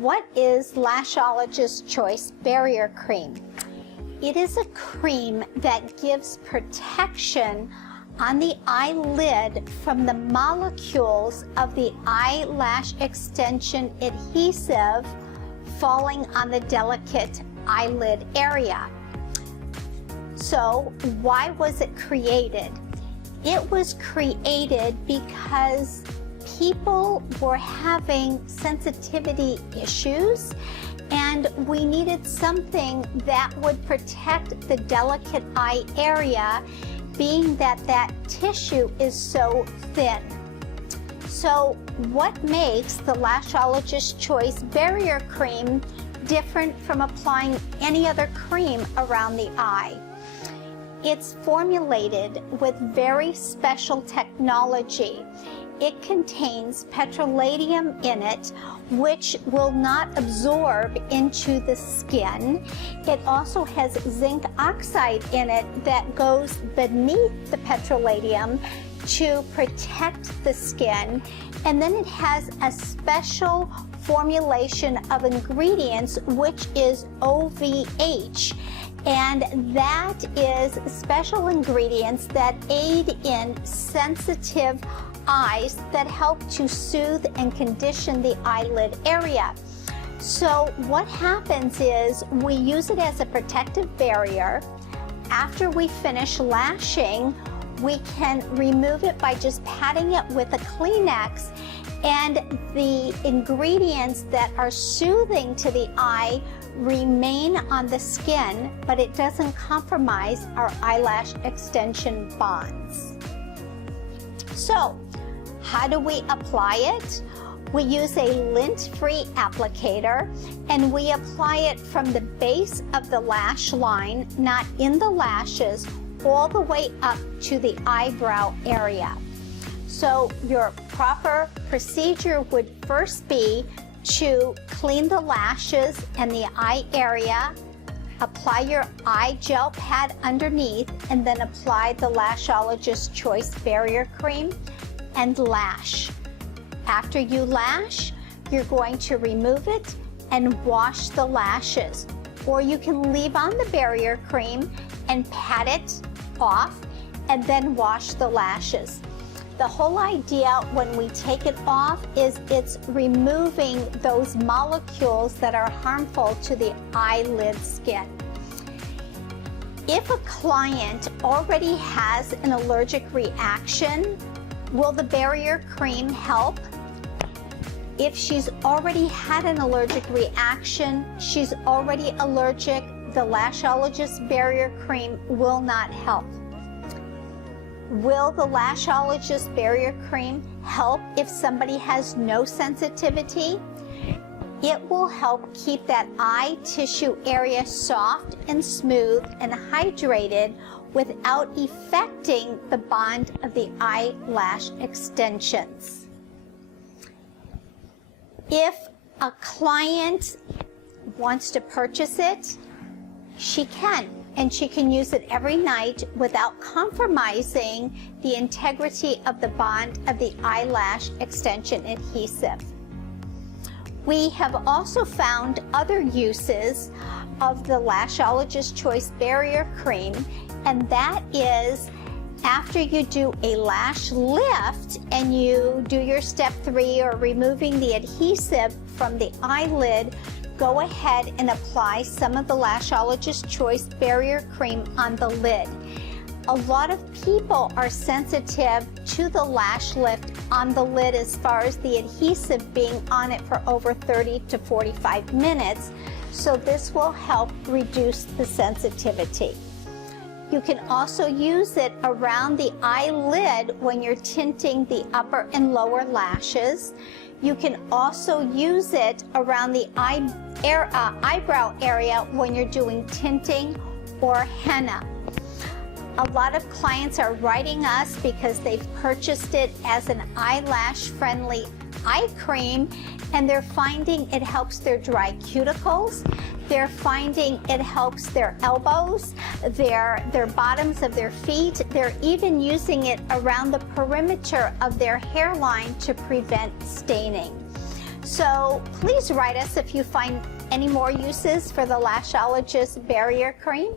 What is Lashologist Choice Barrier Cream? It is a cream that gives protection on the eyelid from the molecules of the eyelash extension adhesive falling on the delicate eyelid area. So why was it created? It was created because people were having sensitivity issues and we needed something that would protect the delicate eye area, being that that tissue is so thin. So what makes the Lashologist Choice Barrier Cream different from applying any other cream around the eye? It's formulated with very special technology. It contains petrolatum in it, which will not absorb into the skin. It also has zinc oxide in it that goes beneath the petrolatum to protect the skin. And then it has a special formulation of ingredients, which is OVH. And that is special ingredients that aid in sensitive eyes that help to soothe and condition the eyelid area. So what happens is we use it as a protective barrier. After we finish lashing, we can remove it by just patting it with a Kleenex, and the ingredients that are soothing to the eye remain on the skin, but it doesn't compromise our eyelash extension bonds. So, how do we apply it? We use a lint-free applicator, and we apply it from the base of the lash line, not in the lashes, all the way up to the eyebrow area. So your proper procedure would first be to clean the lashes and the eye area, apply your eye gel pad underneath, and then apply the Lashologist Choice Barrier Cream and lash. After you lash, you're going to remove it and wash the lashes. Or you can leave on the barrier cream and pat it off and then wash the lashes. The whole idea when we take it off is it's removing those molecules that are harmful to the eyelid skin. If a client already has an allergic reaction, will the barrier cream help? If she's already had an allergic reaction, she's already allergic, the Lashologist Barrier Cream will not help. Will the Lashologist Barrier Cream help if somebody has no sensitivity? It will help keep that eye tissue area soft and smooth and hydrated without affecting the bond of the eyelash extensions. If a client wants to purchase it, she can. And she can use it every night without compromising the integrity of the bond of the eyelash extension adhesive. We have also found other uses of the Lashologist Choice Barrier Cream, and that is after you do a lash lift and you do your step 3 or removing the adhesive from the eyelid, go ahead and apply some of the Lashologist Choice Barrier Cream on the lid. A lot of people are sensitive to the lash lift on the lid as far as the adhesive being on it for over 30 to 45 minutes, so this will help reduce the sensitivity. You can also use it around the eyelid when you're tinting the upper and lower lashes. You can also use it around the eyebrow area when you're doing tinting or henna. A lot of clients are writing us because they've purchased it as an eyelash-friendly eye cream, and they're finding it helps their dry cuticles. They're finding it helps their elbows, their bottoms of their feet. They're even using it around the perimeter of their hairline to prevent staining. So please write us if you find any more uses for the Lashologist Barrier Cream.